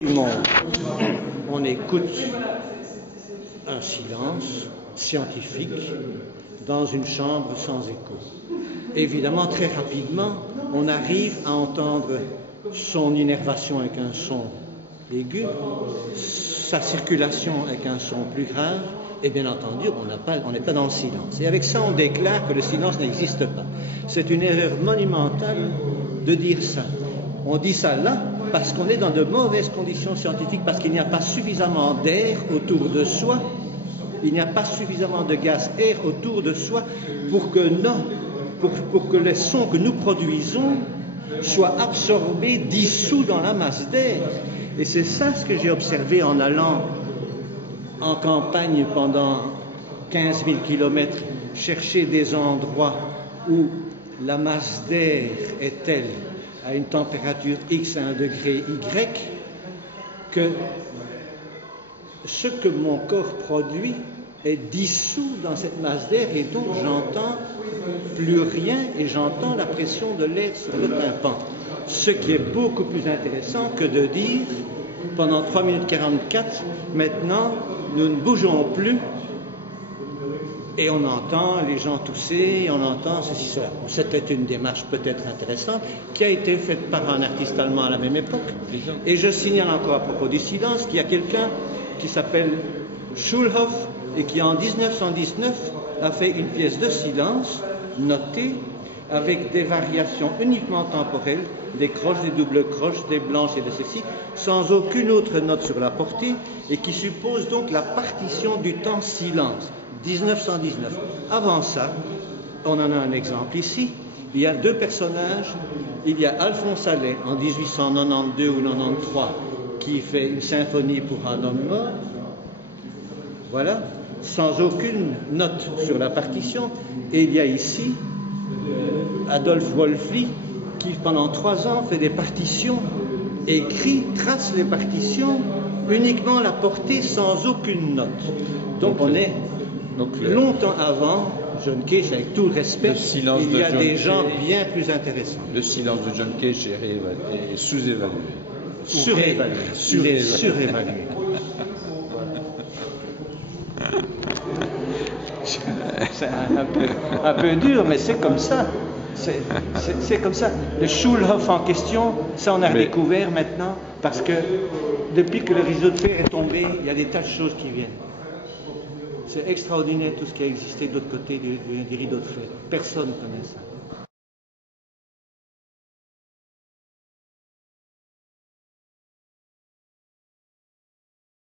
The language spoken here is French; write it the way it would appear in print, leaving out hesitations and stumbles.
Du monde. On écoute un silence scientifique dans une chambre sans écho. Évidemment, très rapidement, on arrive à entendre son innervation avec un son aigu, sa circulation avec un son plus grave, et bien entendu, on n'est pas dans le silence. Et avec ça, on déclare que le silence n'existe pas. C'est une erreur monumentale de dire ça. On dit ça là parce qu'on est dans de mauvaises conditions scientifiques, parce qu'il n'y a pas suffisamment d'air autour de soi, il n'y a pas suffisamment de gaz air autour de soi pour que les sons que nous produisons soient absorbés, dissous dans la masse d'air. Et c'est ça ce que j'ai observé en allant en campagne pendant 15 000 kilomètres, chercher des endroits où la masse d'air est telle, à une température X à un degré Y, que ce que mon corps produit est dissous dans cette masse d'air, et donc j'entends plus rien et j'entends la pression de l'air sur le tympan. Ce qui est beaucoup plus intéressant que de dire pendant 3 minutes 44, maintenant nous ne bougeons plus et on entend les gens tousser, on entend ceci, cela. C'était une démarche peut-être intéressante qui a été faite par un artiste allemand à la même époque. Et je signale encore à propos du silence qu'il y a quelqu'un qui s'appelle Schulhoff et qui en 1919 a fait une pièce de silence notée avec des variations uniquement temporelles, des croches, des doubles croches, des blanches et de ceci, sans aucune autre note sur la portée, et qui suppose donc la partition du temps silence. 1919. Avant ça, on en a un exemple ici. Il y a deux personnages. Il y a Alphonse Allais en 1892 ou 93 qui fait une symphonie pour un homme mort. Voilà, sans aucune note sur la partition. Et il y a ici Adolphe Wolfli qui pendant 3 ans fait des partitions, écrit, trace les partitions, uniquement la portée sans aucune note. Donc on est longtemps avant John Cage, avec tout le respect, il y a des gens bien plus intéressants. Le silence de John Cage est sous-évalué. Surévalué. Il est surévalué. C'est un peu dur, mais c'est comme ça. C'est comme ça. Le Schulhoff en question, ça on a redécouvert maintenant, parce que depuis que le rideau de fer est tombé, il y a des tas de choses qui viennent. C'est extraordinaire tout ce qui a existé de l'autre côté du rideau de fer. Personne ne connaît ça.